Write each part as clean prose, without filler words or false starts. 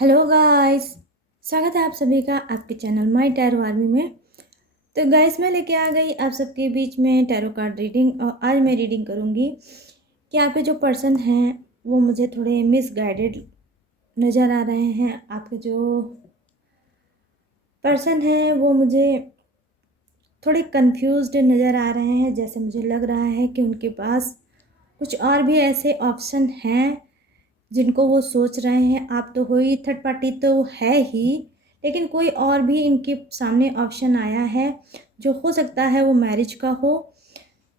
Hello guys. स्वागत है आप सभी का आपके चैनल माय टैरो आर्मी में। तो गाइस मैं लेके आ गई आप सबके बीच में टैरो कार्ड रीडिंग। और आज मैं रीडिंग करूँगी कि आपके जो पर्सन हैं वो मुझे थोड़े मिसगाइडेड नज़र आ रहे हैं। आपके जो पर्सन हैं वो मुझे थोड़े कंफ्यूज्ड नज़र आ रहे हैं। जैसे मुझे लग रहा है कि उनके पास कुछ और भी ऐसे ऑप्शन हैं जिनको वो सोच रहे हैं। आप तो हो ही, थर्ड पार्टी तो है ही, लेकिन कोई और भी इनके सामने ऑप्शन आया है जो हो सकता है वो मैरिज का हो।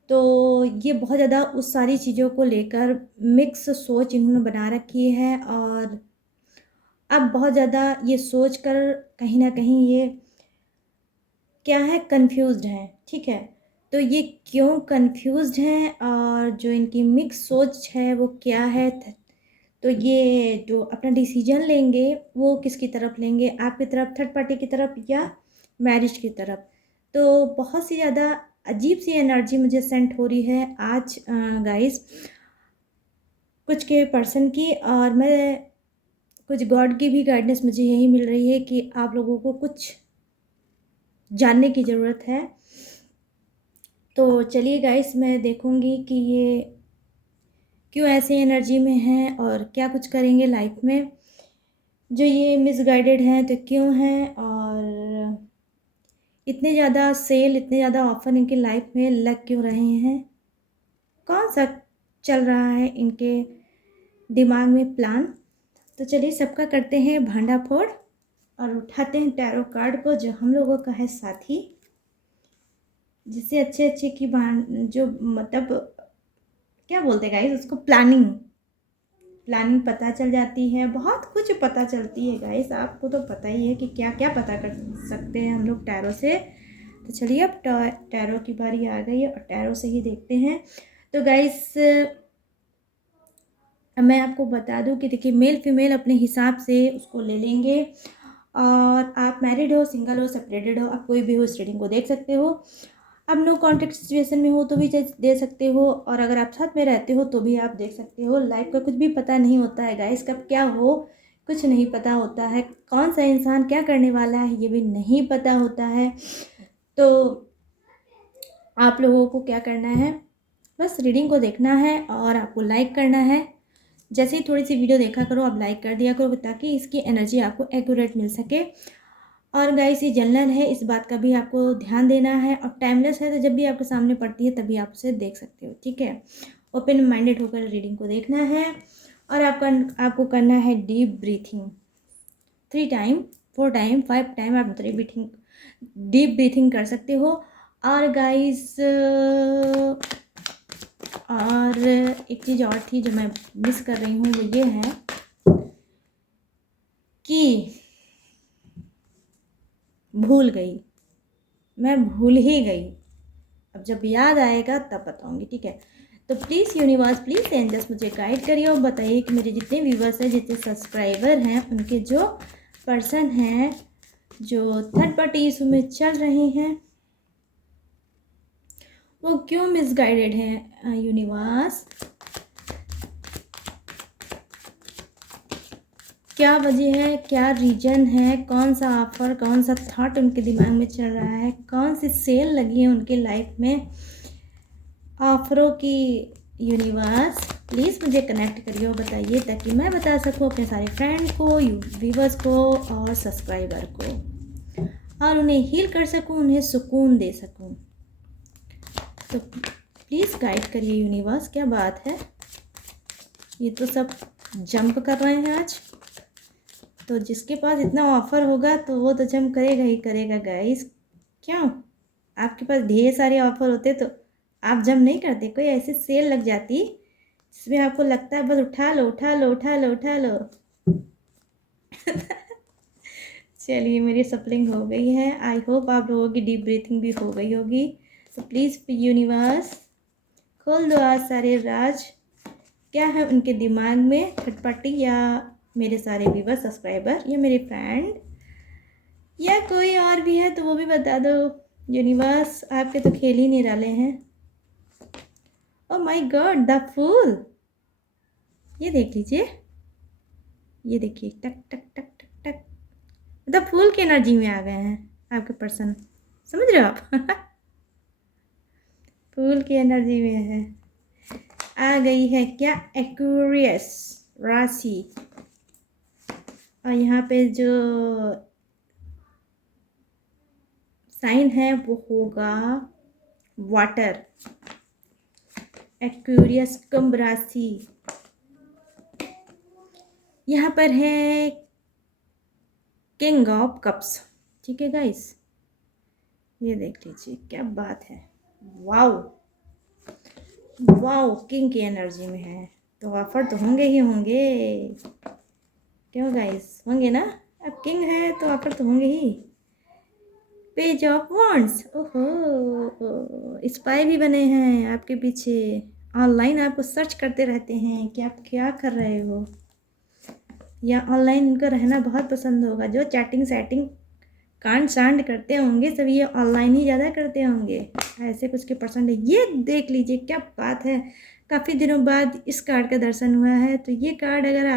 तो ये बहुत ज़्यादा उस सारी चीज़ों को लेकर मिक्स सोच इन्होंने बना रखी है। और अब बहुत ज़्यादा ये सोच कर कहीं ना कहीं ये क्या है, कंफ्यूज्ड हैं। ठीक है, तो ये क्यों कंफ्यूज्ड हैं और जो इनकी मिक्स सोच है वो क्या है। तो ये जो अपना डिसीजन लेंगे वो किसकी तरफ लेंगे, आपकी तरफ, थर्ड पार्टी की तरफ या मैरिज की तरफ। तो बहुत सी ज़्यादा अजीब सी एनर्जी मुझे सेंट हो रही है आज गाइस कुछ के पर्सन की। और मैं कुछ गॉड की भी गाइडेंस मुझे यही मिल रही है कि आप लोगों को कुछ जानने की ज़रूरत है। तो चलिए गाइस मैं देखूंगी कि ये क्यों ऐसे एनर्जी में हैं और क्या कुछ करेंगे लाइफ में। जो ये मिसगाइडेड हैं तो क्यों हैं, और इतने ज़्यादा सेल, इतने ज़्यादा ऑफर इनकी लाइफ में लग क्यों रहे हैं। कौन सा चल रहा है इनके दिमाग में प्लान। तो चलिए सबका करते हैं भांडाफोड़ और उठाते हैं टैरो कार्ड को जो हम लोगों का है साथी, जिससे अच्छे अच्छे की जो मतलब क्या बोलते हैं गाइस उसको, प्लानिंग प्लानिंग पता चल जाती है। बहुत कुछ पता चलती है गाइस, आपको तो पता ही है कि क्या क्या पता कर सकते हैं हम लोग टैरो से। तो चलिए अब टैरो की बारी आ गई है और टैरो से ही देखते हैं। तो गाइस मैं आपको बता दूं कि देखिए मेल फीमेल अपने हिसाब से उसको ले लेंगे। और आप मैरिड हो, सिंगल हो, सेपरेटेड हो, आप कोई भी हो इस रीडिंग को देख सकते हो। आप नो कॉन्टेक्ट सिचुएशन में हो तो भी दे सकते हो, और अगर आप साथ में रहते हो तो भी आप देख सकते हो। लाइफ का कुछ भी पता नहीं होता है गाइस, कब क्या हो कुछ नहीं पता होता है। कौन सा इंसान क्या करने वाला है ये भी नहीं पता होता है। तो आप लोगों को क्या करना है, बस रीडिंग को देखना है और आपको लाइक करना है। जैसे ही थोड़ी सी वीडियो देखा करो आप लाइक कर दिया करो ताकि इसकी एनर्जी आपको एक्यूरेट मिल सके। और गाइस ये जनरल है, इस बात का भी आपको ध्यान देना है, और टाइमलेस है तो जब भी आपके सामने पड़ती है तभी आप उसे देख सकते हो। ठीक है, ओपन माइंडेड होकर रीडिंग को देखना है। और आपको करना है deep breathing 3 time, 4 time, 5 time आप डीप ब्रीथिंग कर सकते हो। और गाइस और एक चीज़ और थी जो मैं मिस कर रही हूँ, वो ये है कि भूल गई, मैं भूल ही गई। अब जब याद आएगा तब बताऊंगी। ठीक है, तो प्लीज़ यूनिवर्स, प्लीज़ एंजल्स मुझे गाइड करिए और बताइए कि मेरे जितने व्यूवर्स हैं, जितने सब्सक्राइबर हैं, उनके जो पर्सन हैं जो थर्ड पार्टी इशू में चल रहे हैं वो क्यों मिसगाइडेड हैं। यूनिवर्स क्या वजह है, क्या रीजन है, कौन सा ऑफर, कौन सा थॉट उनके दिमाग में चल रहा है, कौन सी सेल लगी है उनके लाइफ में ऑफरों की। यूनिवर्स प्लीज़ मुझे कनेक्ट करिए और बताइए ताकि मैं बता सकूं अपने सारे फ्रेंड को, व्यूवर्स को और सब्सक्राइबर को, और उन्हें हील कर सकूं, उन्हें सुकून दे सकूं। तो प्लीज़ गाइड करिए यूनिवर्स, क्या बात है, ये तो सब जंप कर रहे हैं आज। तो जिसके पास इतना ऑफर होगा तो वो तो जंप करेगा ही करेगा गाइस। क्यों, आपके पास ढेर सारे ऑफर होते तो आप जंप नहीं करते। कोई ऐसी सेल लग जाती जिसमें आपको लगता है बस उठा लो उठा लो उठा लो उठा लो। चलिए मेरी सफलिंग हो गई है, आई होप आप लोगों की डीप ब्रीथिंग भी हो गई होगी। तो प्लीज़ यूनिवर्स खोल दो आज सारे राज, क्या है उनके दिमाग में, थर्ड पार्टी या मेरे सारे व्यूवर, सब्सक्राइबर, या मेरे फ्रेंड, या कोई और भी है तो वो भी बता दो। यूनिवर्स आपके तो खेल ही निराले हैं। Oh my God, the fool, ये देख लीजिए, ये देखिए टक टक टक टक टक, मतलब फूल की एनर्जी में आ गए हैं आपके पर्सन, समझ रहे हो आप। फूल की एनर्जी में है, आ गई है क्या, एक्वेरियस राशि। और यहाँ पे जो साइन है वो होगा वाटर, एक्वेरियस कुंभ राशि। यहाँ पर है किंग ऑफ कप्स, ठीक है गाइस, ये देख लीजिए क्या बात है, वाओ वाओ, किंग की एनर्जी में है, तो ऑफर तो होंगे ही होंगे, क्यों गाइस, होंगे ना, अब किंग है तो ऑफर तो होंगे ही। पेज ऑफ वॉन्ड्स, ओहो, स्पाई भी बने हैं आपके पीछे, ऑनलाइन आपको सर्च करते रहते हैं कि आप क्या कर रहे हो, या ऑनलाइन उनको रहना बहुत पसंद होगा, जो चैटिंग सैटिंग कांड सांड करते होंगे सब ये ऑनलाइन ही ज़्यादा करते होंगे, ऐसे कुछ के पर्सन है। ये देख लीजिए क्या बात है, काफ़ी दिनों बाद इस कार्ड का दर्शन हुआ है, तो ये कार्ड अगर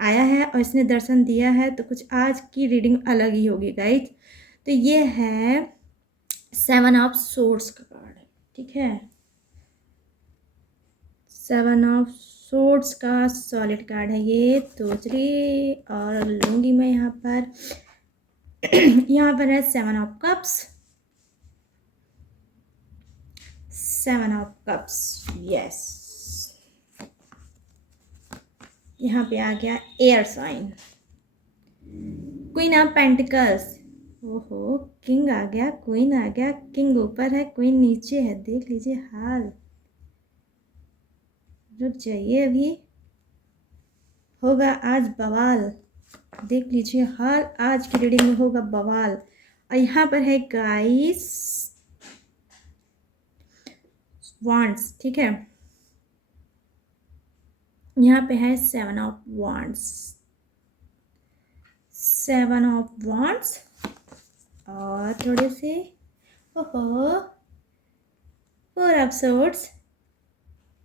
आया है और इसने दर्शन दिया है तो कुछ आज की रीडिंग अलग ही होगी गाइज। तो ये है 7 ऑफ सोर्ड्स का कार्ड, ठीक है, 7 ऑफ सोर्ड्स का सॉलिड कार्ड है ये, तो चलिए और लूँगी मैं यहाँ पर। यहाँ पर है 7 of cups, 7 of cups, yes, यहाँ पे आ गया air sign, queen of pentacles, ओहो, किंग आ गया, क्वीन आ गया, किंग ऊपर है क्वीन नीचे है, देख लीजिए हाल, रुक जाइए अभी होगा आज बवाल, देख लीजिए हाल आज की रीडिंग में होगा बवाल। और यहाँ पर है गाइस वॉन्ड्स, ठीक है, यहाँ पे है 7 ऑफ वॉन्ड्स, 7 ऑफ वॉन्ड्स, और थोड़े से ओहो 4 ऑफ सोर्ड्स,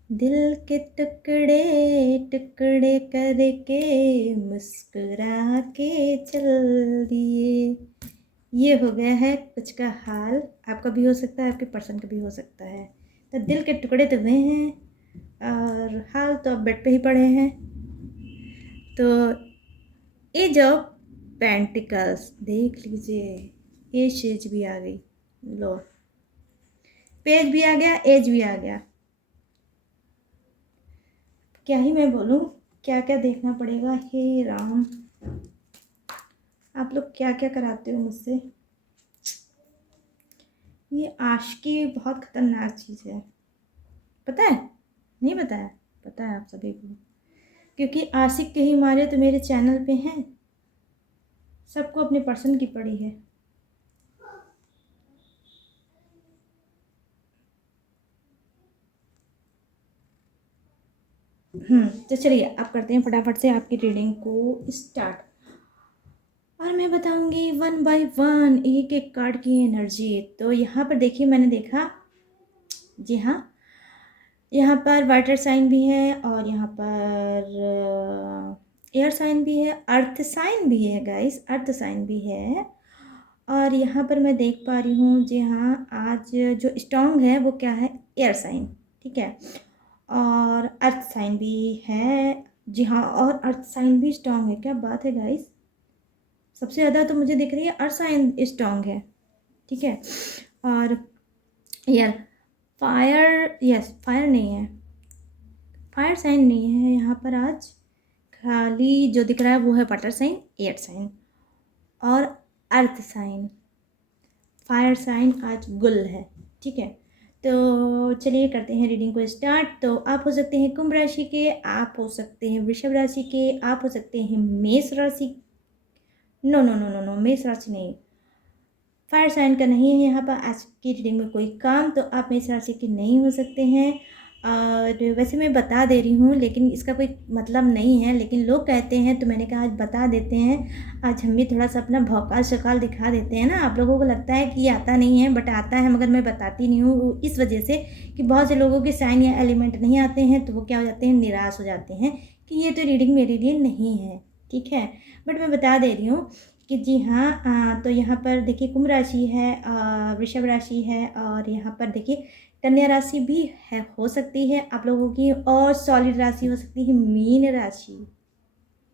दिल के टुकड़े टुकड़े करके मुस्कुरा के चल दिए, ये हो गया है कुछ का हाल, आपका भी हो सकता है आपके पर्सन का भी हो सकता है, तो दिल के टुकड़े तो हुए हैं और हाल तो अब बेड पे ही पड़े हैं। तो एज ऑफ पेंटिकल्स देख लीजिए, एज भी आ गई, लो पेज भी आ गया, एज भी आ गया, क्या ही मैं बोलूँ, क्या क्या देखना पड़ेगा, हे राम, आप लोग क्या क्या कराते हो मुझसे, ये आशिकी बहुत ख़तरनाक चीज़ है, पता है, नहीं पता है, पता है आप सभी को, क्योंकि आशिक के ही मारे तो मेरे चैनल पे हैं, सबको अपने पर्सन की पड़ी है। तो चलिए अब करते हैं फटाफट से आपकी रीडिंग को स्टार्ट, और मैं बताऊंगी 1 बाय 1 एक एक कार्ड की एनर्जी। तो यहाँ पर देखिए, मैंने देखा, जी हाँ, यहाँ पर वाटर साइन भी है और यहाँ पर एयर साइन भी है, अर्थ साइन भी है गाइस, अर्थ साइन भी है, और यहाँ पर मैं देख पा रही हूँ, जी हाँ, आज जो स्ट्रॉन्ग है वो क्या है, एयर साइन, ठीक है, और अर्थ साइन भी है, जी हाँ, और अर्थ साइन भी स्ट्रॉन्ग है, क्या बात है गाइस, सबसे ज़्यादा तो मुझे दिख रही है अर्थ साइन स्ट्रॉन्ग है, ठीक है, और यार फायर, यस फायर नहीं है, फायर साइन नहीं है यहाँ पर आज, खाली जो दिख रहा है वो है वाटर साइन, एयर साइन और अर्थ साइन, फायर साइन आज गुल है, ठीक है। तो चलिए करते हैं रीडिंग को स्टार्ट। तो आप हो सकते हैं कुंभ राशि के, आप हो सकते हैं वृषभ राशि के, आप हो सकते हैं मेष राशि, no no no no no, मेष राशि नहीं, फायर साइन का नहीं है यहाँ पर आज की रीडिंग में कोई काम, तो आप मेष राशि के नहीं हो सकते हैं। और वैसे मैं बता दे रही हूँ, लेकिन इसका कोई मतलब नहीं है, लेकिन लोग कहते हैं तो मैंने कहा आज बता देते हैं, आज हम भी थोड़ा सा अपना भौकाल शकाल दिखा देते हैं ना, आप लोगों को लगता है कि आता नहीं है, बट आता है, मगर मैं बताती नहीं हूँ इस वजह से कि बहुत से लोगों के साइन या एलिमेंट नहीं आते हैं, तो वो क्या हो जाते हैं, निराश हो जाते हैं कि ये तो रीडिंग मेरे लिए नहीं है, ठीक है। बट मैं बता दे रही हूँ कि जी हाँ, तो यहाँ पर देखिए कुंभ राशि है, वृषभ राशि है, और यहाँ पर देखिए कन्या राशि भी है, हो सकती है आप लोगों की, और सॉलिड राशि हो सकती है मीन राशि,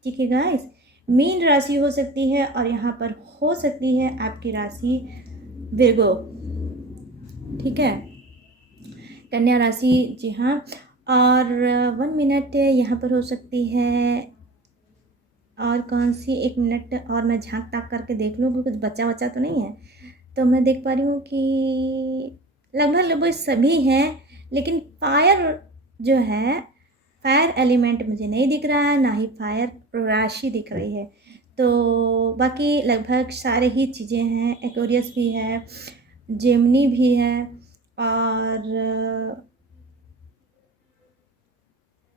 ठीक है गाइस। मीन राशि हो सकती है, और यहाँ पर हो सकती है आपकी राशि विर्गो, ठीक है, कन्या राशि, जी हाँ। और 1 मिनट यहाँ पर हो सकती है, और कौन सी, 1 मिनट और मैं झांक ताक करके देख लूँ कि कुछ बचा वचा तो नहीं है। तो मैं देख पा रही हूँ कि लगभग लगभग सभी हैं, लेकिन फायर जो है, फायर एलिमेंट मुझे नहीं दिख रहा है, ना ही फायर राशि दिख रही है। तो बाकी लगभग सारे ही चीज़ें हैं, एक्वेरियस भी है, जेमिनी भी है, और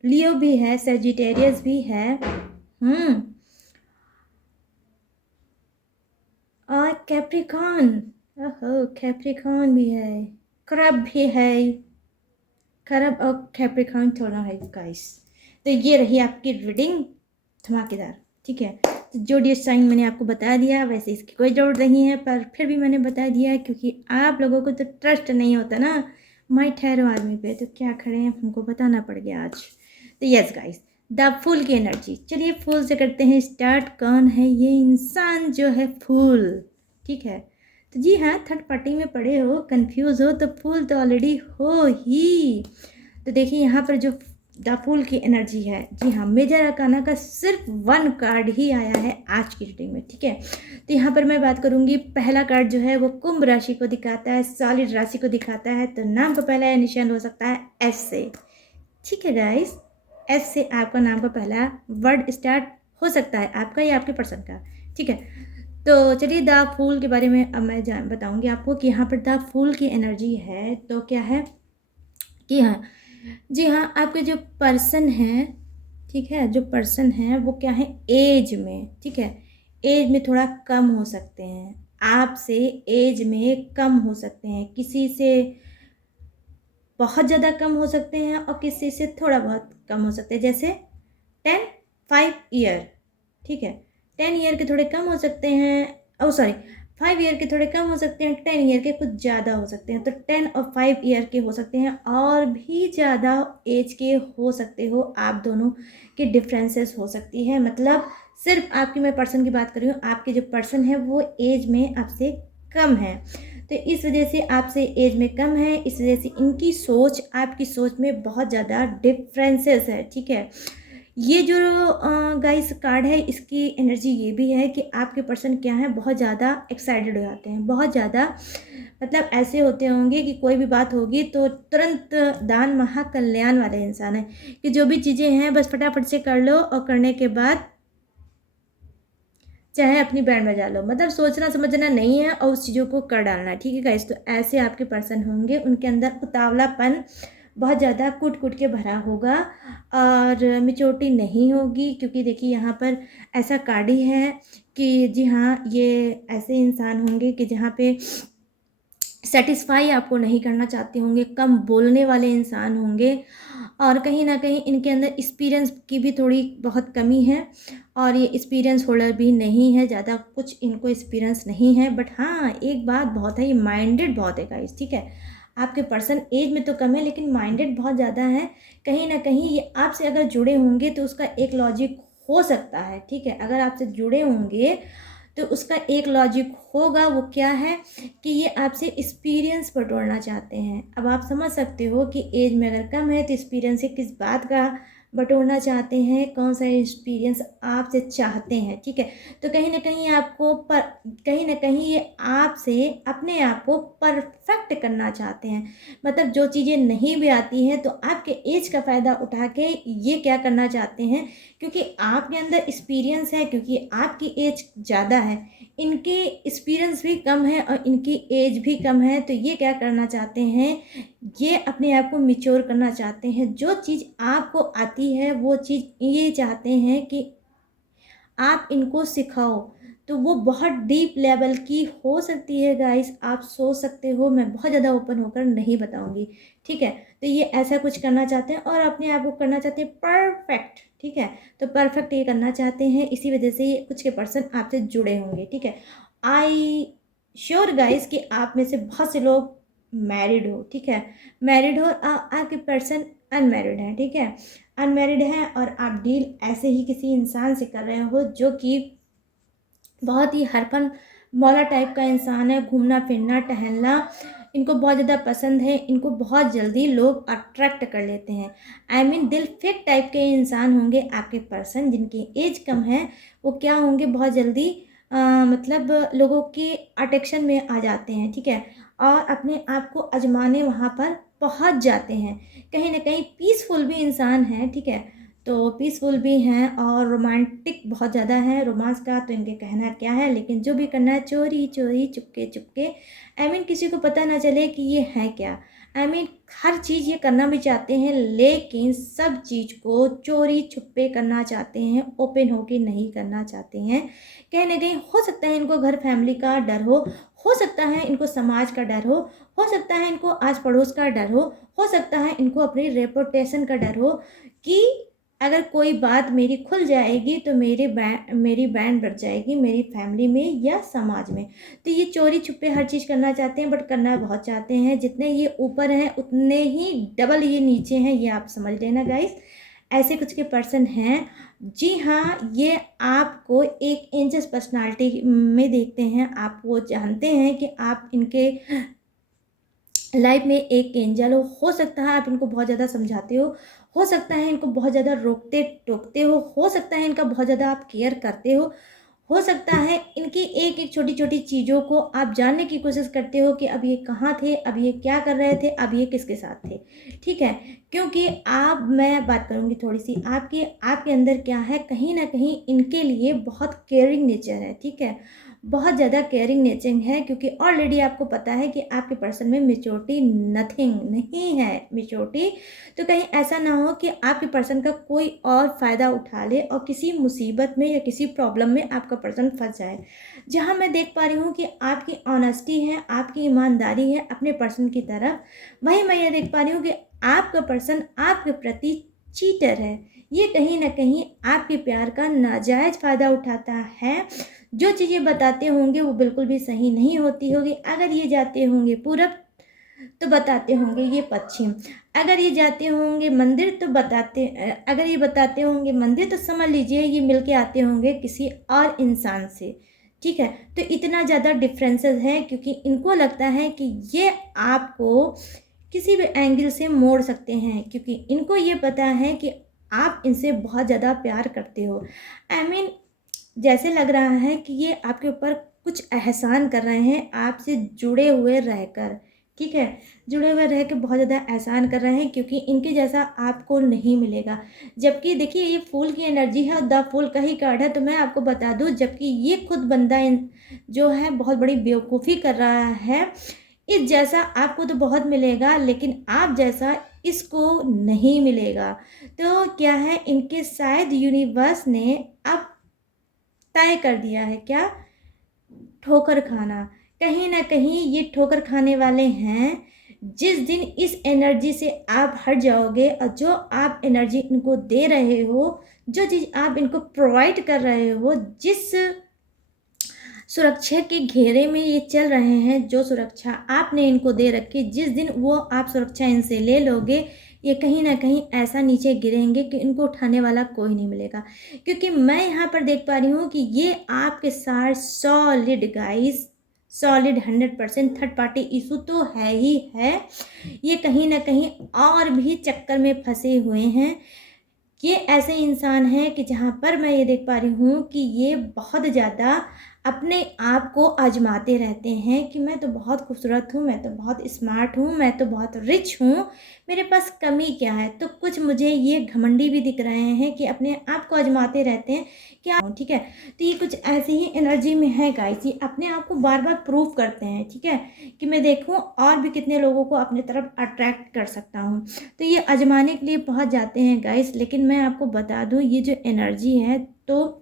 लियो भी है, सेजिटेरियस भी है, और कैप्रिकॉन, ओहो कैप्रिकॉन भी है, करब भी है, करब और कैप्रिकॉन थोड़ा है गाइस। तो ये रही आपकी रीडिंग, धमाकेदार, ठीक है। तो जोडियक साइन मैंने आपको बता दिया, वैसे इसकी कोई ज़रूरत नहीं है, पर फिर भी मैंने बता दिया क्योंकि आप लोगों को तो ट्रस्ट नहीं होता ना माई ठहरो आदमी पे, तो क्या खड़े हैं, हमको बताना पड़ गया आज। तो यस गाइस, द फूल की एनर्जी, चलिए फूल से करते हैं स्टार्ट। कौन है ये इंसान जो है फूल, ठीक है। तो जी हाँ, थर्ड पार्टी में पड़े हो, कंफ्यूज हो, तो फूल तो ऑलरेडी हो ही। तो देखिए यहाँ पर जो द फूल की एनर्जी है, जी हाँ, मेजर अरकाना का सिर्फ 1 कार्ड ही आया है आज की रीडिंग में, ठीक है। तो यहाँ पर मैं बात करूँगी, पहला कार्ड जो है वो कुंभ राशि को दिखाता है, सॉलिड राशि को दिखाता है। तो नाम का पहला निशान हो सकता है एस से, ठीक है गाइस, एस से आपका नाम का पहला वर्ड स्टार्ट हो सकता है, आपका या आपके पर्सन का, ठीक है। तो चलिए द फूल के बारे में अब मैं बताऊंगी आपको कि यहाँ पर द फूल की एनर्जी है तो क्या है कि हाँ, जी हाँ, आपके जो पर्सन है, ठीक है, जो पर्सन है वो क्या है, एज में, ठीक है, एज में थोड़ा कम हो सकते हैं, आपसे एज में कम हो सकते हैं, किसी से बहुत ज़्यादा कम हो सकते हैं और किसी से थोड़ा बहुत कम हो सकते हैं। जैसे 5 ईयर, ठीक है, 10 ईयर के थोड़े कम हो सकते हैं, ओ सॉरी 5 ईयर के थोड़े कम हो सकते हैं, 10 ईयर के कुछ ज़्यादा हो सकते हैं। तो 10 और 5 ईयर के हो सकते हैं, और भी ज़्यादा एज के हो सकते हो, आप दोनों के डिफरेंसेस हो सकती है। मतलब सिर्फ आपकी, मैं पर्सन की बात कर रही हूँ, आपके जो पर्सन है वो एज में आपसे कम है, तो इस वजह से आपसे एज में कम है, इस वजह से इनकी सोच आपकी सोच में बहुत ज़्यादा डिफरेंसेस है, ठीक है। ये जो गाइस कार्ड है, इसकी एनर्जी ये भी है कि आपके पर्सन क्या है, बहुत ज़्यादा एक्साइटेड हो जाते हैं, बहुत ज़्यादा, मतलब ऐसे होते होंगे कि कोई भी बात होगी तो तुरंत दान महाकल्याण वाले इंसान है, कि जो भी चीज़ें हैं बस फटाफट से कर लो, और करने के बाद चाहे अपनी बैंड बजा लो, मतलब सोचना समझना नहीं है और उस चीज़ों को कर डालना है, ठीक है गाइस। तो ऐसे आपके पर्सन होंगे, उनके अंदर उतावलापन बहुत ज़्यादा कूट कूट के भरा होगा, और मिचोटी नहीं होगी, क्योंकि देखिए यहाँ पर ऐसा कार्ड ही है कि जी हाँ, ये ऐसे इंसान होंगे कि जहाँ पे सेटिस्फाई आपको नहीं करना चाहते होंगे, कम बोलने वाले इंसान होंगे, और कहीं ना कहीं इनके अंदर एक्सपीरियंस की भी थोड़ी बहुत कमी है, और ये एक्सपीरियंस होल्डर भी नहीं है, ज़्यादा कुछ इनको एक्सपीरियंस नहीं है। बट हाँ, एक बात बहुत है, ये माइंडेड बहुत है गाइस, ठीक है। आपके पर्सन एज में तो कम है, लेकिन माइंडेड बहुत ज़्यादा है। कहीं ना कहीं ये आपसे अगर जुड़े होंगे तो उसका एक लॉजिक हो सकता है, ठीक है, अगर आपसे जुड़े होंगे तो उसका एक लॉजिक होगा, वो क्या है कि ये आपसे एक्सपीरियंस बटोरना चाहते हैं। अब आप समझ सकते हो कि एज में अगर कम है तो एक्सपीरियंस से किस बात का बटोरना चाहते हैं, कौन सा एक्सपीरियंस आपसे चाहते हैं, ठीक है। तो कहीं ना कहीं आपको कहीं ना कहीं ये आपसे अपने आप को परफेक्ट करना चाहते हैं, मतलब जो चीज़ें नहीं भी आती हैं तो आपके एज का फ़ायदा उठा के ये क्या करना चाहते हैं, क्योंकि आपके अंदर एक्सपीरियंस है, क्योंकि आपकी एज ज़्यादा है, इनके एक्सपीरियंस भी कम है और इनकी एज भी कम है, तो ये क्या करना चाहते हैं, ये अपने आप को मिच्योर करना चाहते हैं। जो चीज़ आपको आती है वो चीज़ ये चाहते हैं कि आप इनको सिखाओ, तो वो बहुत डीप लेवल की हो सकती है गाइस। आप सोच सकते हो, मैं बहुत ज़्यादा ओपन होकर नहीं बताऊंगी, ठीक है। तो ये ऐसा कुछ करना चाहते हैं और अपने आप को करना चाहते हैं परफेक्ट, ठीक है। तो परफेक्ट ये करना चाहते हैं, इसी वजह से ये कुछ के पर्सन आपसे जुड़े होंगे, ठीक है। आई श्योर गाइस कि आप में से बहुत से लोग मैरिड हो, ठीक है। मैरिड हो, आपके पर्सन अनमैरिड हैं, ठीक है। अनमैरिड हैं और आप डील ऐसे ही किसी इंसान से कर रहे हो जो कि बहुत ही हरफन मौला टाइप का इंसान है। घूमना फिरना टहलना इनको बहुत ज़्यादा पसंद है। इनको बहुत जल्दी लोग अट्रैक्ट कर लेते हैं। आई मीन दिल फेक टाइप के इंसान होंगे आपके पर्सन, जिनकी एज कम है। वो क्या होंगे, बहुत जल्दी मतलब लोगों के अट्रैक्शन में आ जाते हैं, ठीक है। और अपने आप को आजमाने वहाँ पर पहुँच जाते हैं। कहीं ना कहीं पीसफुल भी इंसान है, ठीक है। तो पीसफुल भी हैं और रोमांटिक बहुत ज़्यादा है। रोमांस का तो इनके कहना क्या है, लेकिन जो भी करना है चोरी चोरी चुपके चुपके, आई मीन किसी को पता ना चले कि ये है क्या। आई मीन हर चीज़ ये करना भी चाहते हैं, लेकिन सब चीज़ को चोरी छुपे करना चाहते हैं, ओपन होके नहीं करना चाहते हैं। कहीं ना कहीं हो सकता है इनको घर फैमिली का डर हो सकता है इनको समाज का डर हो सकता है इनको आस पड़ोस का डर हो सकता है इनको अपनी रेपुटेशन का डर हो कि अगर कोई बात मेरी खुल जाएगी तो मेरी बैंड बढ़ जाएगी मेरी फैमिली में या समाज में। तो ये चोरी छुपे हर चीज़ करना चाहते हैं, बट करना बहुत चाहते हैं। जितने ये ऊपर हैं उतने ही डबल ये नीचे हैं, ये आप समझ लेना गाइस। ऐसे कुछ के पर्सन हैं। जी हाँ, ये आपको एक एंजल्स पर्सनालिटी में देखते हैं। आप वो जानते हैं कि आप इनके लाइफ में एक एंजल हो सकता है आप इनको बहुत ज़्यादा समझाते हो सकता है इनको बहुत ज़्यादा रोकते टोकते हो सकता है इनका बहुत ज़्यादा आप केयर करते हो सकता है इनकी एक एक छोटी छोटी चीज़ों को आप जानने की कोशिश करते हो कि अब ये कहाँ थे, अब ये क्या कर रहे थे, अब ये किसके साथ थे, ठीक है। क्योंकि मैं बात करूँगी थोड़ी सी आपके आपके अंदर क्या है, कहीं ना कहीं इनके लिए बहुत केयरिंग नेचर है, ठीक है। बहुत ज़्यादा केयरिंग नेचर है, क्योंकि ऑलरेडी आपको पता है कि आपके पर्सन में मेच्योरिटी नथिंग नहीं है मेच्योरिटी। तो कहीं ऐसा ना हो कि आपके पर्सन का कोई और फ़ायदा उठा ले और किसी मुसीबत में या किसी प्रॉब्लम में आपका पर्सन फंस जाए। जहाँ मैं देख पा रही हूँ कि आपकी ऑनेस्टी है, आपकी ईमानदारी है अपने पर्सन की तरफ, वहीं मैं ये देख पा रही हूँ कि आपका पर्सन आपके प्रति चीटर है। ये कहीं ना कहीं आपके प्यार का नाजायज़ फ़ायदा उठाता है। जो चीज़ें बताते होंगे वो बिल्कुल भी सही नहीं होती होगी। अगर ये जाते होंगे पूरब तो बताते होंगे ये पश्चिम। अगर ये जाते होंगे मंदिर तो अगर ये बताते होंगे मंदिर तो समझ लीजिए ये मिलके आते होंगे किसी और इंसान से, ठीक है। तो इतना ज़्यादा डिफरेंसेस है, क्योंकि इनको लगता है कि ये आपको किसी भी एंगल से मोड़ सकते हैं, क्योंकि इनको ये पता है कि आप इनसे बहुत ज़्यादा प्यार करते हो। आई मीन जैसे लग रहा है कि ये आपके ऊपर कुछ एहसान कर रहे हैं आपसे जुड़े हुए रहकर, ठीक है। जुड़े हुए रह के बहुत ज़्यादा एहसान कर रहे हैं, क्योंकि इनके जैसा आपको नहीं मिलेगा। जबकि देखिए ये फूल की एनर्जी है और द फूल का ही कार्ड है, तो मैं आपको बता दूं, जबकि ये खुद बंदा जो है बहुत बड़ी बेवकूफ़ी कर रहा है। इस जैसा आपको तो बहुत मिलेगा, लेकिन आप जैसा इसको नहीं मिलेगा। तो क्या है, इनके शायद यूनिवर्स ने अब तय कर दिया है क्या, ठोकर खाना। कहीं ना कहीं ये ठोकर खाने वाले हैं। जिस दिन इस एनर्जी से आप हट जाओगे और जो आप एनर्जी इनको दे रहे हो, जो चीज़ आप इनको प्रोवाइड कर रहे हो, जिस सुरक्षा के घेरे में ये चल रहे हैं, जो सुरक्षा आपने इनको दे रखी, जिस दिन वो आप सुरक्षा इनसे ले लोगे, ये कहीं ना कहीं ऐसा नीचे गिरेंगे कि इनको उठाने वाला कोई नहीं मिलेगा। क्योंकि मैं यहाँ पर देख पा रही हूँ कि ये आपके साथ solid guys, solid 100%। Third party issue तो है ही है। ये कहीं ना कहीं और भी चक्कर में फंसे हुए हैं। ये ऐसे इंसान हैं कि जहाँ पर मैं ये देख पा रही हूँ कि ये बहुत ज़्यादा अपने आप को आजमाते रहते हैं कि मैं तो बहुत खूबसूरत हूँ, मैं तो बहुत स्मार्ट हूँ, मैं तो बहुत रिच हूँ, मेरे पास कमी क्या है। तो कुछ मुझे ये घमंडी भी दिख रहे हैं कि अपने आप को आजमाते रहते हैं क्या, ठीक है। तो ये कुछ ऐसी ही एनर्जी में है गाइस। ये अपने आप को बार बार प्रूव करते हैं, ठीक है, कि मैं देखूँ और भी कितने लोगों को अपनी तरफ अट्रैक्ट कर सकता हूँ। तो ये आजमाने के लिए बहुत जाते हैं गाइस। लेकिन मैं आपको बता दूँ, ये जो एनर्जी है, तो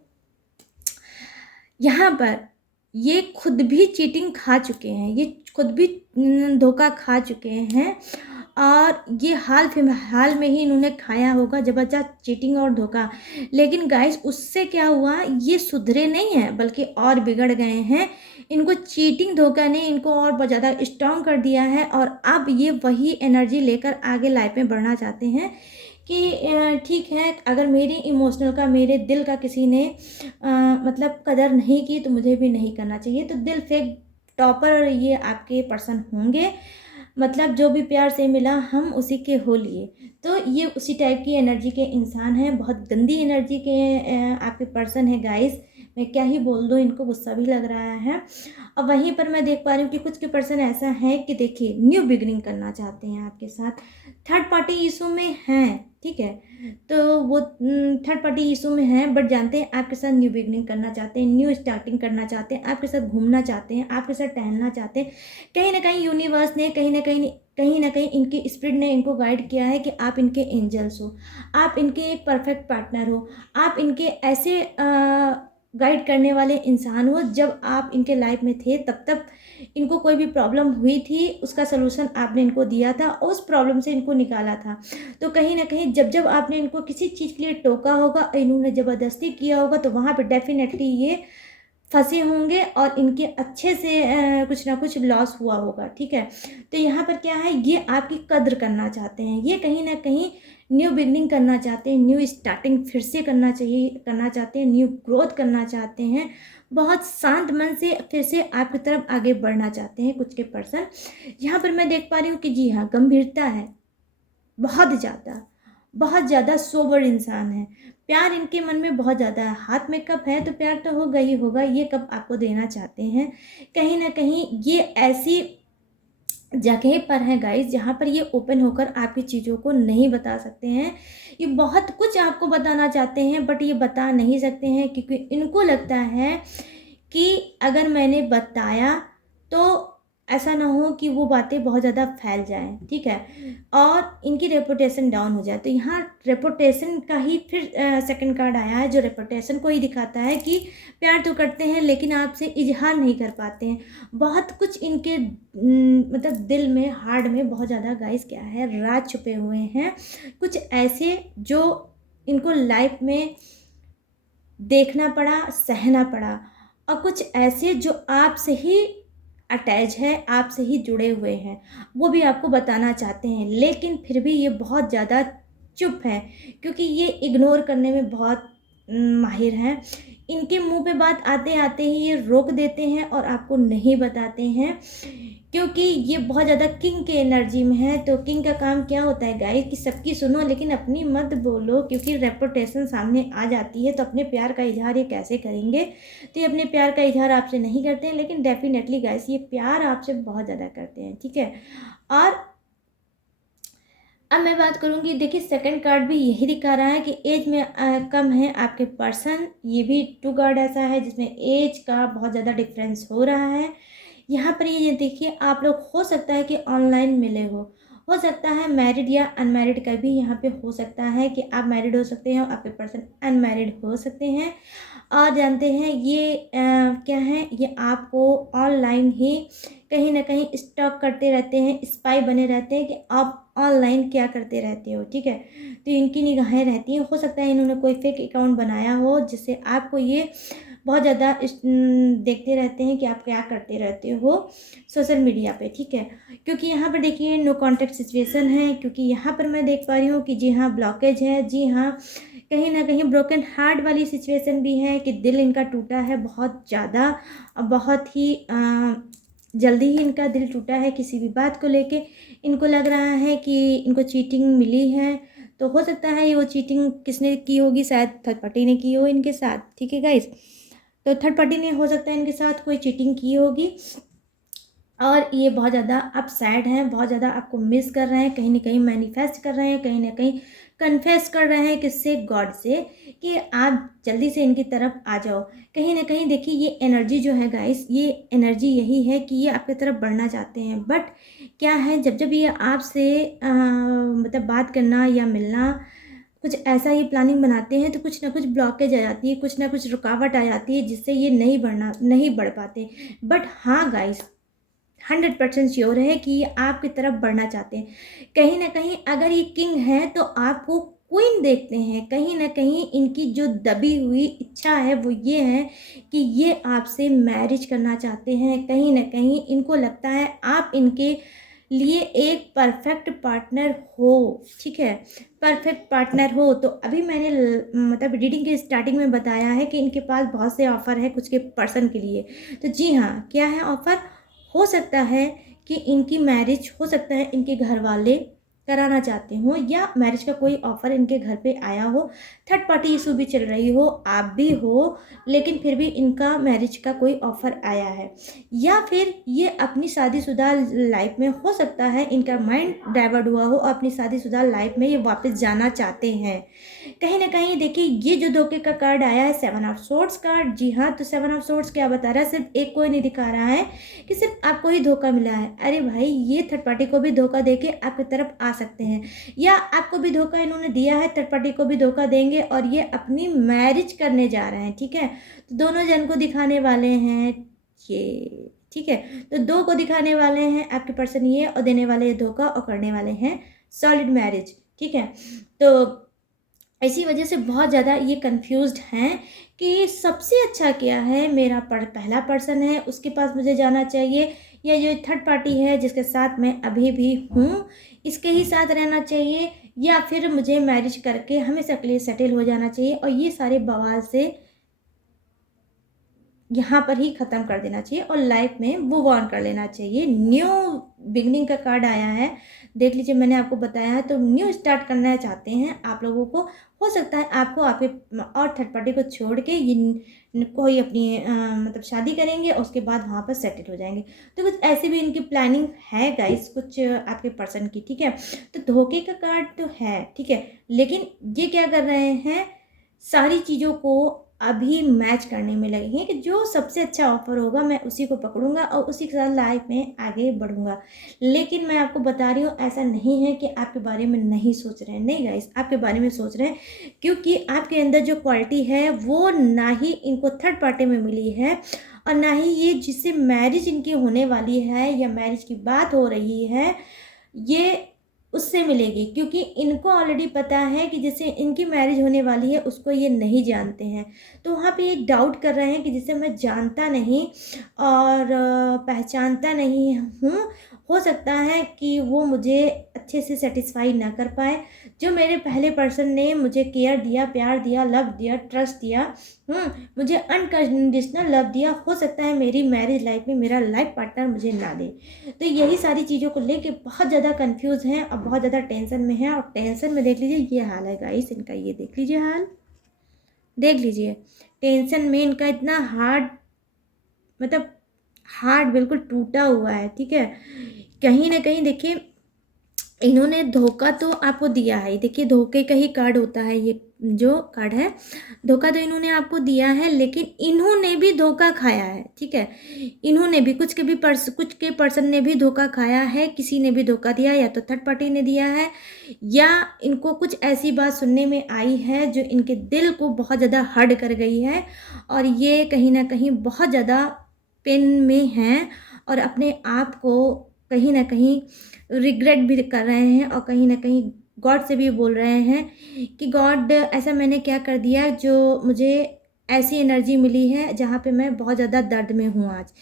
यहाँ पर ये खुद भी चीटिंग खा चुके हैं, ये खुद भी धोखा खा चुके हैं, और ये हाल में ही इन्होंने खाया होगा ज़बरदस्त चीटिंग और धोखा। लेकिन गाइस उससे क्या हुआ, ये सुधरे नहीं हैं बल्कि और बिगड़ गए हैं। इनको चीटिंग धोखा ने इनको और बहुत ज़्यादा स्ट्रॉन्ग कर दिया है, और अब ये वही एनर्जी लेकर आगे लाइफ में बढ़ना चाहते हैं कि ठीक है, अगर मेरे इमोशनल का, मेरे दिल का किसी ने मतलब कदर नहीं की तो मुझे भी नहीं करना चाहिए। तो दिल फेंक टॉपर ये आपके पर्सन होंगे, मतलब जो भी प्यार से मिला हम उसी के हो लिए। तो ये उसी टाइप की एनर्जी के इंसान हैं, बहुत गंदी एनर्जी के आपके पर्सन है गाइस। मैं क्या ही बोल दूँ, इनको गुस्सा भी लग रहा है। और वहीं पर मैं देख पा रही हूँ कि कुछ के पर्सन ऐसा है कि देखिए न्यू बिगिनिंग करना चाहते हैं आपके साथ, थर्ड पार्टी इशू में हैं, ठीक है। तो वो थर्ड पार्टी इशू में हैं, बट जानते हैं आपके साथ न्यू बिगिनिंग करना चाहते हैं, न्यू स्टार्टिंग करना चाहते हैं, आपके साथ घूमना चाहते हैं, आपके साथ टहलना चाहते हैं। कहीं ना कहीं यूनिवर्स ने कहीं ना कहीं इनकी स्पिरिट ने इनको गाइड किया है कि आप इनके एंजल्स हो, आप इनके एक परफेक्ट पार्टनर हो, आप इनके ऐसे गाइड करने वाले इंसान हो। जब आप इनके लाइफ में थे तब तक इनको कोई भी प्रॉब्लम हुई थी, उसका सलूशन आपने इनको दिया था, उस प्रॉब्लम से इनको निकाला था। तो कहीं ना कहीं जब जब आपने इनको किसी चीज़ के लिए टोका होगा, इन्होंने ज़बरदस्ती किया होगा, तो वहाँ पे डेफिनेटली ये फंसे होंगे और इनके अच्छे से कुछ ना कुछ लॉस हुआ होगा, ठीक है। तो यहाँ पर क्या है, ये आपकी कद्र करना चाहते हैं, ये कहीं ना कहीं न्यू बिगनिंग करना चाहते हैं, न्यू स्टार्टिंग फिर से करना चाहते हैं, न्यू ग्रोथ करना चाहते हैं, बहुत शांत मन से फिर से आपकी तरफ आगे बढ़ना चाहते हैं कुछ के पर्सन। यहाँ पर मैं देख पा रही हूँ कि जी हाँ, गंभीरता है, बहुत ज़्यादा सोबर इंसान है। प्यार इनके मन में बहुत ज़्यादा है, हाथ में कप है तो प्यार तो होगा ही होगा, ये कप आपको देना चाहते हैं। कहीं ना कहीं ये ऐसी जगह पर है गाइस जहाँ पर ये ओपन होकर आपकी चीज़ों को नहीं बता सकते हैं। ये बहुत कुछ आपको बताना चाहते हैं बट ये बता नहीं सकते हैं, क्योंकि इनको लगता है कि अगर मैंने बताया तो ऐसा ना हो कि वो बातें बहुत ज़्यादा फैल जाएं, ठीक है, और इनकी रेपुटेशन डाउन हो जाए। तो यहाँ रेपुटेशन का ही फिर सेकंड कार्ड आया है, जो रेपुटेशन को ही दिखाता है कि प्यार तो करते हैं लेकिन आपसे इजहार नहीं कर पाते हैं। बहुत कुछ इनके मतलब दिल में, हार्ट में बहुत ज़्यादा गाइस क्या है, राज छुपे हुए हैं, कुछ ऐसे जो इनको लाइफ में देखना पड़ा, सहना पड़ा, और कुछ ऐसे जो आपसे ही अटैच है, आपसे ही जुड़े हुए हैं, वो भी आपको बताना चाहते हैं। लेकिन फिर भी ये बहुत ज़्यादा चुप है, क्योंकि ये इग्नोर करने में बहुत माहिर हैं। इनके मुंह पे बात आते आते ही ये रोक देते हैं और आपको नहीं बताते हैं, क्योंकि ये बहुत ज़्यादा किंग के एनर्जी में है। तो किंग का काम क्या होता है गाइस, कि सबकी सुनो लेकिन अपनी मत बोलो, क्योंकि रेपुटेशन सामने आ जाती है तो अपने प्यार का इजहार ये कैसे करेंगे। तो ये अपने प्यार का इजहार आपसे नहीं करते हैं, लेकिन डेफिनेटली गाइस ये प्यार आपसे बहुत ज़्यादा करते हैं, ठीक है। और अब मैं बात करूंगी, देखिए सेकंड कार्ड भी यही दिखा रहा है कि एज में कम है आपके पर्सन। ये भी टू कार्ड ऐसा है जिसमें एज का बहुत ज़्यादा डिफरेंस हो रहा है। यहाँ पर ये देखिए, आप लोग हो सकता है कि ऑनलाइन मिले हो सकता है मैरिड या अनमैरिड का भी यहाँ पे हो सकता है कि आप मैरिड हो सकते हैं और आपके पर्सन अनमैरिड हो सकते हैं। और जानते हैं ये क्या है, ये आपको ऑनलाइन ही कहीं ना कहीं स्टॉक करते रहते हैं, स्पाई बने रहते हैं कि आप ऑनलाइन क्या करते रहते हो, ठीक है। तो इनकी निगाहें रहती हैं, हो सकता है इन्होंने कोई फेक अकाउंट बनाया हो जिससे आपको ये बहुत ज़्यादा देखते रहते हैं कि आप क्या करते रहते हो सोशल मीडिया पे, ठीक है। क्योंकि यहाँ पर देखिए नो कॉन्टैक्ट सिचुएशन है, क्योंकि यहाँ पर मैं देख पा रही हूँ कि जी हाँ ब्लॉकेज है, जी हाँ कहीं ना कहीं ब्रोकन हार्ट वाली सिचुएशन भी है कि दिल इनका टूटा है बहुत ज़्यादा, और बहुत ही जल्दी ही इनका दिल टूटा है किसी भी बात को लेके। इनको लग रहा है कि इनको चीटिंग मिली है, तो हो सकता है ये वो चीटिंग किसने की होगी, शायद थर्ड पार्टी ने की हो इनके साथ, ठीक है गाइस। तो थर्ड पार्टी ने हो सकता है इनके साथ कोई चीटिंग की होगी, और ये बहुत ज़्यादा आप सैड हैं, बहुत ज़्यादा आपको मिस कर रहे हैं, कहीं ना कहीं मैनिफेस्ट कर रहे हैं, कहीं ना कहीं कन्फेस कर रहे हैं किससे, गॉड से, कि आप जल्दी से इनकी तरफ आ जाओ। कहीं ना कहीं देखिए ये एनर्जी जो है गाइस, ये एनर्जी यही है कि ये आपकी तरफ बढ़ना चाहते हैं, बट क्या है जब जब ये आपसे मतलब बात करना या मिलना कुछ ऐसा ये प्लानिंग बनाते हैं तो कुछ ना कुछ ब्लॉकेज आ जाती है, कुछ ना कुछ रुकावट आ जाती है, जिससे ये नहीं बढ़ पाते। बट हाँ गाइस, 100% श्योर है कि ये आपकी तरफ बढ़ना चाहते हैं। कहीं ना कहीं अगर ये किंग है तो आपको क्वीन देखते हैं। कहीं ना कहीं इनकी जो दबी हुई इच्छा है वो ये है कि ये आपसे मैरिज करना चाहते हैं। कहीं ना कहीं इनको लगता है आप इनके लिए एक परफेक्ट पार्टनर हो। ठीक है, परफेक्ट पार्टनर हो। तो अभी मैंने मतलब रीडिंग के स्टार्टिंग में बताया है कि इनके पास बहुत से ऑफ़र है कुछ के पर्सन के लिए। तो जी हाँ, क्या है ऑफ़र? हो सकता है कि इनकी मैरिज, हो सकता है इनके घर वाले कराना चाहते हो, या मैरिज का कोई ऑफ़र इनके घर पे आया हो, थर्ड पार्टी इशू भी चल रही हो, आप भी हो, लेकिन फिर भी इनका मैरिज का कोई ऑफ़र आया है। या फिर ये अपनी शादीशुदा लाइफ में, हो सकता है इनका माइंड डाइवर्ट हुआ हो और अपनी शादीशुदा लाइफ में ये वापस जाना चाहते हैं। कहीं ना कहीं देखिए, ये जो धोखे का कार्ड आया है 7 ऑफ सोर्ड्स कार्ड, जी हाँ, तो 7 ऑफ सोर्ड्स क्या बता रहा है? सिर्फ एक कोई नहीं दिखा रहा है कि सिर्फ आपको ही धोखा मिला है। अरे भाई, ये थर्ड पार्टी को भी धोखा देके आपकी तरफ आ सकते हैं, या आपको भी धोखा इन्होंने दिया है, थर्ड पार्टी को भी धोखा देंगे और ये अपनी मैरिज करने जा रहे हैं। ठीक है, तो दोनों जन को दिखाने वाले हैं ये। ठीक है, तो दो को दिखाने वाले हैं आपके पर्सन ये, और देने वाले ये धोखा, और करने वाले हैं सॉलिड मैरिज। ठीक है, तो इसी वजह से बहुत ज़्यादा ये कंफ्यूज्ड हैं कि सबसे अच्छा क्या है। मेरा पहला पर्सन है, उसके पास मुझे जाना चाहिए, या जो थर्ड पार्टी है जिसके साथ मैं अभी भी हूँ, इसके ही साथ रहना चाहिए, या फिर मुझे मैरिज करके हमेशा के लिए सेटल हो जाना चाहिए और ये सारे बवाल से यहाँ पर ही ख़त्म कर देना चाहिए और लाइफ में मूव ऑन कर लेना चाहिए। न्यू बिगनिंग का कार्ड आया है, देख लीजिए, मैंने आपको बताया है। तो न्यू स्टार्ट करना चाहते हैं आप लोगों को। हो सकता है आपको आपके और थर्ड पार्टी को छोड़ के ये कोई अपनी मतलब शादी करेंगे और उसके बाद वहाँ पर सेटल हो जाएंगे। तो कुछ ऐसी भी इनकी प्लानिंग है गाइस, कुछ आपके पर्सन की। ठीक है, तो धोखे का कार्ड तो है, ठीक है, लेकिन ये क्या कर रहे हैं, सारी चीज़ों को अभी मैच करने में लगे हैं कि जो सबसे अच्छा ऑफर होगा मैं उसी को पकड़ूंगा और उसी के साथ लाइफ में आगे बढ़ूंगा। लेकिन मैं आपको बता रही हूँ, ऐसा नहीं है कि आपके बारे में नहीं सोच रहे हैं, नहीं गाइस, आपके बारे में सोच रहे हैं, क्योंकि आपके अंदर जो क्वालिटी है वो ना ही इनको थर्ड पार्टी में मिली है, और ना ही ये जिससे मैरिज इनकी होने वाली है या मैरिज की बात हो रही है ये उससे मिलेगी। क्योंकि इनको ऑलरेडी पता है कि जिससे इनकी मैरिज होने वाली है उसको ये नहीं जानते हैं। तो वहाँ पे एक डाउट कर रहे हैं कि जिसे मैं जानता नहीं और पहचानता नहीं हूँ, हो सकता है कि वो मुझे अच्छे से सेटिस्फाई ना कर पाए। जो मेरे पहले पर्सन ने मुझे केयर दिया, प्यार दिया, लव दिया, ट्रस्ट दिया, मुझे अनकंडीशनल लव दिया, हो सकता है मेरी मैरिज लाइफ में मेरा लाइफ पार्टनर मुझे ना दे। तो यही सारी चीज़ों को लेके बहुत ज़्यादा कंफ्यूज हैं और बहुत ज़्यादा टेंशन में हैं। और टेंशन में देख लीजिए ये हाल है गाइस इनका, ये देख लीजिए हाल, देख लीजिए, टेंशन में इनका इतना हार्ट, मतलब हार्ट बिल्कुल टूटा हुआ है। ठीक है, कहीं ना कहीं देखिए, इन्होंने धोखा तो आपको दिया है, देखिए धोखे का ही कार्ड होता है ये जो कार्ड है, धोखा तो इन्होंने आपको दिया है, लेकिन इन्होंने भी धोखा खाया है। ठीक है, इन्होंने भी कुछ के पर्सन ने भी धोखा खाया है, किसी ने भी धोखा दिया, या तो थर्ड पार्टी ने दिया है, या इनको कुछ ऐसी बात सुनने में आई है जो इनके दिल को बहुत ज़्यादा हर्ट कर गई है, और ये कहीं ना कहीं बहुत ज़्यादा पेन में हैं और अपने आप को कहीं ना कहीं रिग्रेट भी कर रहे हैं, और कहीं ना कहीं गॉड से भी बोल रहे हैं कि गॉड, ऐसा मैंने क्या कर दिया जो मुझे ऐसी एनर्जी मिली है जहाँ पे मैं बहुत ज़्यादा दर्द में हूँ आज।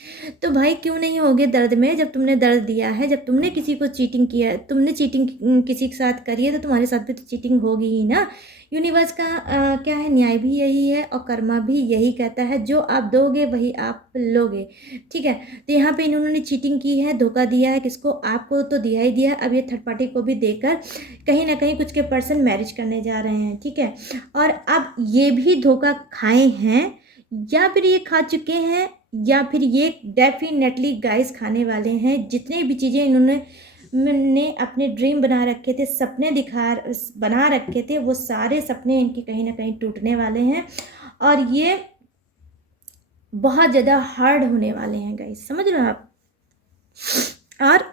तो भाई क्यों नहीं होगे दर्द में, जब तुमने दर्द दिया है, जब तुमने किसी को चीटिंग किया है, तुमने चीटिंग किसी के साथ करी है, तो तुम्हारे साथ भी तो चीटिंग होगी ही ना। यूनिवर्स का क्या है, न्याय भी यही है और कर्मा भी यही कहता है, जो आप दोगे वही आप लोगे। ठीक है, तो यहाँ पे इन्होंने चीटिंग की है, धोखा दिया है, किसको, आपको तो दिया ही दिया है, अब ये थर्ड पार्टी को भी देकर कहीं ना कहीं कुछ के पर्सन मैरिज करने जा रहे हैं। ठीक है, और अब ये भी धोखा खाए हैं, या फिर ये खा चुके हैं, या फिर ये डेफिनेटली गाइस खाने वाले हैं। जितने भी चीज़ें इन्होंने अपने ड्रीम बना रखे थे, सपने बना रखे थे, वो सारे सपने इनके कहीं ना कहीं टूटने वाले हैं, और ये बहुत ज़्यादा हार्ड होने वाले हैं गाइस, समझ रहे हो आप। और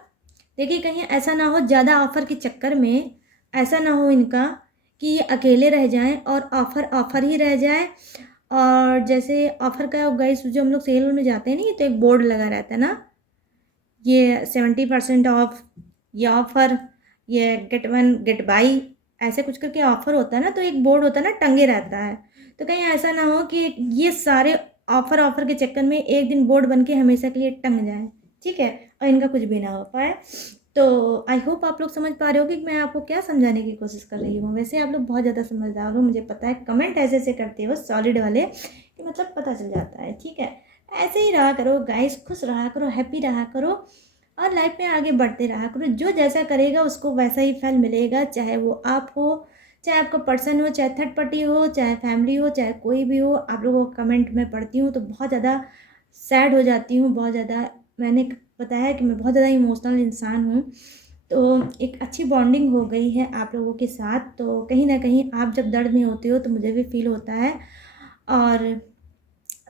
देखिए, कहीं ऐसा ना हो ज़्यादा ऑफर के चक्कर में, ऐसा ना हो इनका कि ये अकेले रह जाएं और ऑफ़र ऑफ़र ही रह जाए। और जैसे ऑफ़र का गाइस, जो हम लोग सेल में जाते हैं ना, तो एक बोर्ड लगा रहता है ना, ये 70% ऑफ, ये ऑफ़र, ये गेट वन गेट बाई, ऐसे कुछ करके ऑफ़र होता है ना, तो एक बोर्ड होता है ना, टंगे रहता है। तो कहीं ऐसा ना हो कि ये सारे ऑफ़र के चक्कर में एक दिन बोर्ड बन के हमेशा के लिए टंग जाए, ठीक है, और इनका कुछ भी ना हो पाए। तो आई होप आप लोग समझ पा रहे हो कि मैं आपको क्या समझाने की कोशिश कर रही हूँ। वैसे आप लोग बहुत ज़्यादा समझदार हो, मुझे पता है, कमेंट ऐसे ऐसे करते हो सॉलिड वाले कि मतलब पता चल जाता है, ठीक है। ऐसे ही रहा करो गाइस, खुश रहा करो, हैप्पी रहा करो और लाइफ में आगे बढ़ते रहा करो। जो जैसा करेगा उसको वैसा ही फल मिलेगा, चाहे वो आप हो, चाहे आपका पर्सन हो, चाहे थर्ड पार्टी हो, चाहे फैमिली हो, चाहे कोई भी हो। आप लोगों को कमेंट में पढ़ती हूँ तो बहुत ज़्यादा सैड हो जाती हूँ, बहुत ज़्यादा। मैंने बताया है कि मैं बहुत ज़्यादा इमोशनल इंसान हूँ, तो एक अच्छी बॉन्डिंग हो गई है आप लोगों के साथ। तो कहीं ना कहीं आप जब दर्द में होते हो तो मुझे भी फील होता है। और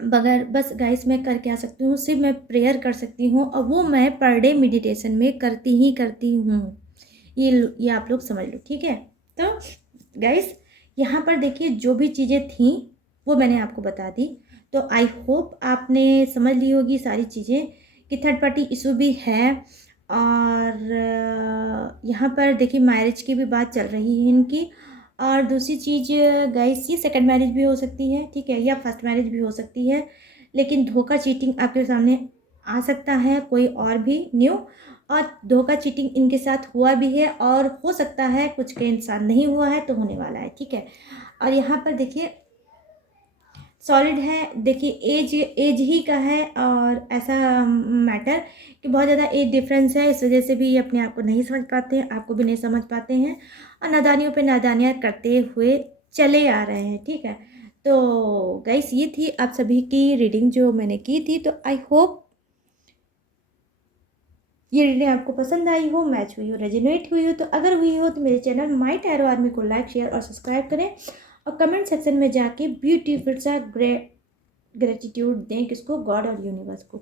बगैर बस गाइस मैं कर क्या सकती हूँ, सिर्फ मैं प्रेयर कर सकती हूँ, और वो मैं पर डे मेडिटेशन में करती हूँ। ये आप लोग समझ लो, ठीक है। तो गाइस यहाँ पर देखिए, जो भी चीज़ें थी वो मैंने आपको बता दी। तो आई होप आपने समझ ली होगी सारी चीज़ें कि थर्ड पार्टी इशू भी है। और यहाँ पर देखिए मैरिज की भी बात चल रही है इनकी। और दूसरी चीज़ गाइस, ये सेकंड मैरिज भी हो सकती है, ठीक है, या फर्स्ट मैरिज भी हो सकती है। लेकिन धोखा चीटिंग आपके सामने आ सकता है कोई और भी न्यू। और धोखा चीटिंग इनके साथ हुआ भी है, और हो सकता है कुछ के इंसान नहीं हुआ है तो होने वाला है, ठीक है। और यहाँ पर देखिए सॉलिड है, देखिए एज एज ही का है, और ऐसा मैटर कि बहुत ज़्यादा एज डिफरेंस है, इस वजह से भी ये अपने आप को नहीं समझ पाते हैं, आपको भी नहीं समझ पाते हैं, और नादानियों पे नादानियाँ करते हुए चले आ रहे हैं, ठीक है। तो गाइस ये थी आप सभी की रीडिंग जो मैंने की थी। तो आई होप ये रीडिंग आपको पसंद आई हो, मैच हुई हो, रेजोनेट हुई हो। तो अगर हुई हो तो मेरे चैनल माई टैरो आर्मी को लाइक, शेयर और सब्सक्राइब करें, और कमेंट सेक्शन में जाके ब्यूटीफुल सा ग्रेटिट्यूड दें, किसको, गॉड और यूनिवर्स को।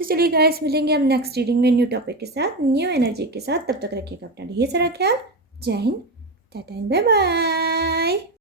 तो चलिए गाइस, मिलेंगे हम नेक्स्ट रीडिंग में न्यू टॉपिक के साथ, न्यू एनर्जी के साथ। तब तक रखिएगा अपना ढेर सारा ख्याल। जय हिंद, टाटा, बाय बाय।